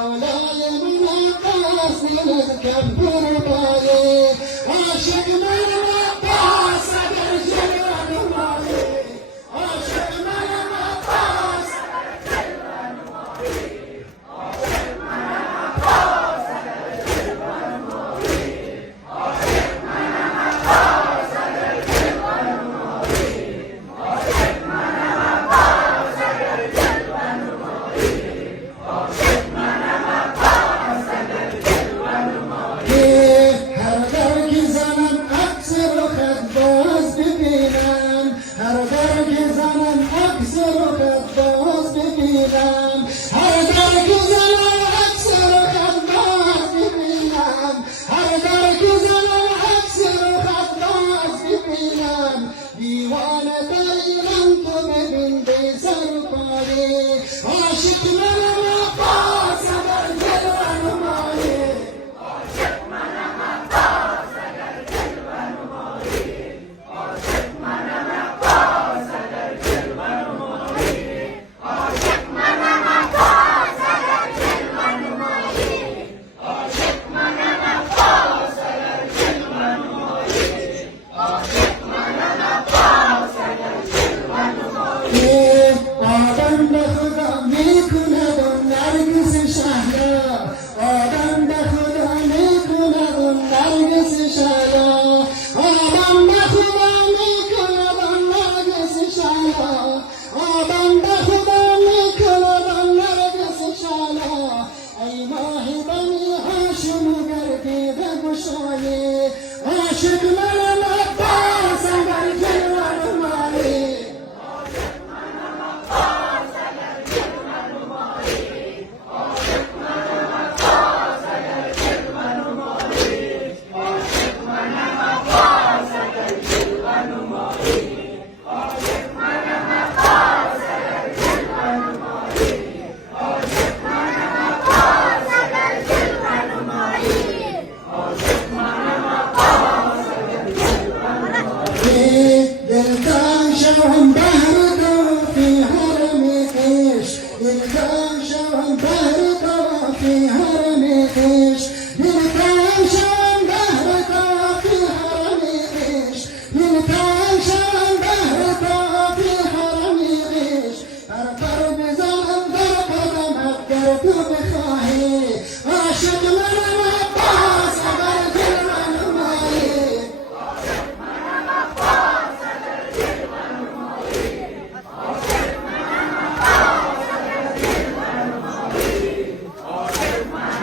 مولای من عباس دلت کبر پایه عاشق من عباس اگر جلوه نمایی عاشق من عباس اگر جلوه نمایی عاشق من عباس اگر جلوه نمایی عاشق من عباس اگر جلوه نمایی عاشق من عباس اگر جلوه نمایی عاشق من عباس اگر جلوه نمایی هر در که زنم عکس رخت باز ببینم هر در که زنم عکس رخت باز ببینم هر در که زنم عکس رخت باز ببینم هر در که زنم عکس رخت باز ببینم دیوانه دارم تو ببین به سر پایه عاشق منم عباس اگر جلوه نمایی عاشق منم عباس اگر جلوه نمایی عاشق منم عباس اگر جلوه نمایی عاشق منم عباس اگر جلوه نمایی عاشق منم عباس اگر جلوه نمایی عاشق منم عباس اگر جلوه نمایی آدم به خدا میکند و نرگس شهلا آدم به خدا میکند و نرگس شهلا آدم به خدا میکند و نرگس شهلا آدم به خدا میکند و نرگس شهلا ای ماه بنی هاشم گردیده گشایه عاشق منم عباس اگر جلوه نمایی عاشق منم عباس اگر جلوه نمایی عاشق منم عباس اگر جلوه نمایی عاشق منم عباس اگر جلوه نمایی عاشق منم عباس اگر جلوه نمایی عاشق منم عباس اگر جلوه نمایی عاشق منم عباس اگر جلوه نمایی دلتان شوم بهر تو فی حرم عشق دلتان شوم بهر تو فی حرم عشق دلتان شوم بهر تو فی حرم عشق دلتان شوم بهر تو فی حرم عشق هر پر بزنم در قدمت گر تو بخواهی عاشق منم عباس اگر جلوه نمایی عاشق منم عباس اگر جلوه نمایی عاشق منم عباس اگر جلوه نمایی عاشق منم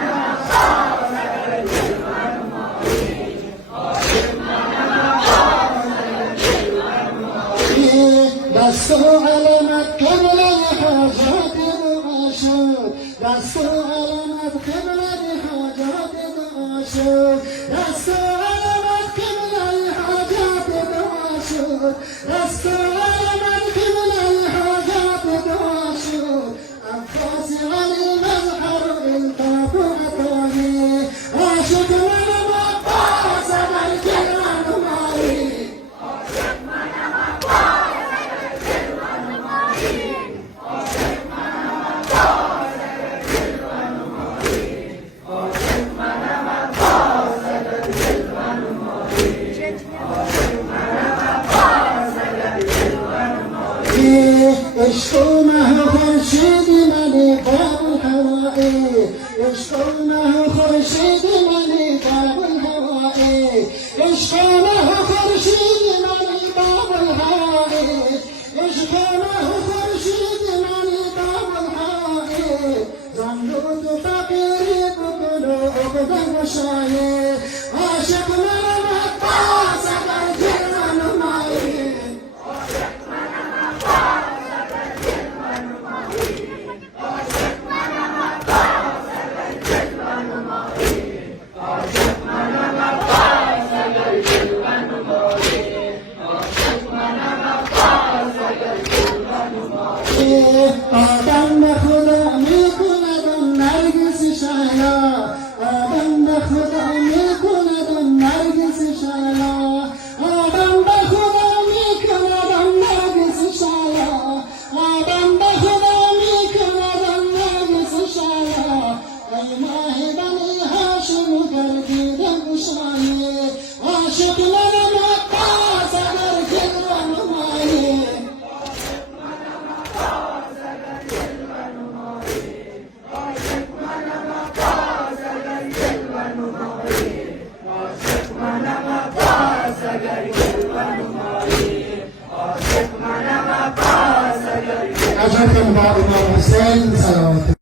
عباس اگر جلوه نمایی عاشق منم عباس اگر جلوه نمایی دست و علمت قبله حاجات دعا شد دست و علمت قبله حاجات دعا شد دست و علمت قبله حاجات دعا شد دست و علمت قبله حاجات دعا شد عباس علی مظهر الطاف و عطایه عاشق منم عباس اگر جلوه نمایی عاشق منم عباس اگر جلوه نمایی عاشق منم عباس اگر جلوه نمایی عاشق منم عباس اگر جلوه نمایی عاشق منم عباس اگر جلوه نمایی عشق و مه و خورشید من باب الهوایی عشق و مه و خورشید من باب الهوایی عشق و مه و خورشید من باب الهوایی عشق و مه و خورشید من باب الهوایی زنبود و فقیری بکن و عقده گشایه عاشق منم عباس اگر جلوه نمایی عاشق منم عباس اگر جلوه نمایی عاشق منم عباس اگر جلوه نمایی عاشق منم عباس اگر جلوه نمایی عاشق منم عباس اگر جلوه نمایی آدم به خدا میکند و نرگس شهلا آدم به خدا میکند و نرگس شهلا آدم به خدا میکند و نرگس شهلا آدم به خدا میکند و نرگس شهلا عجبا با امام حسین صلوات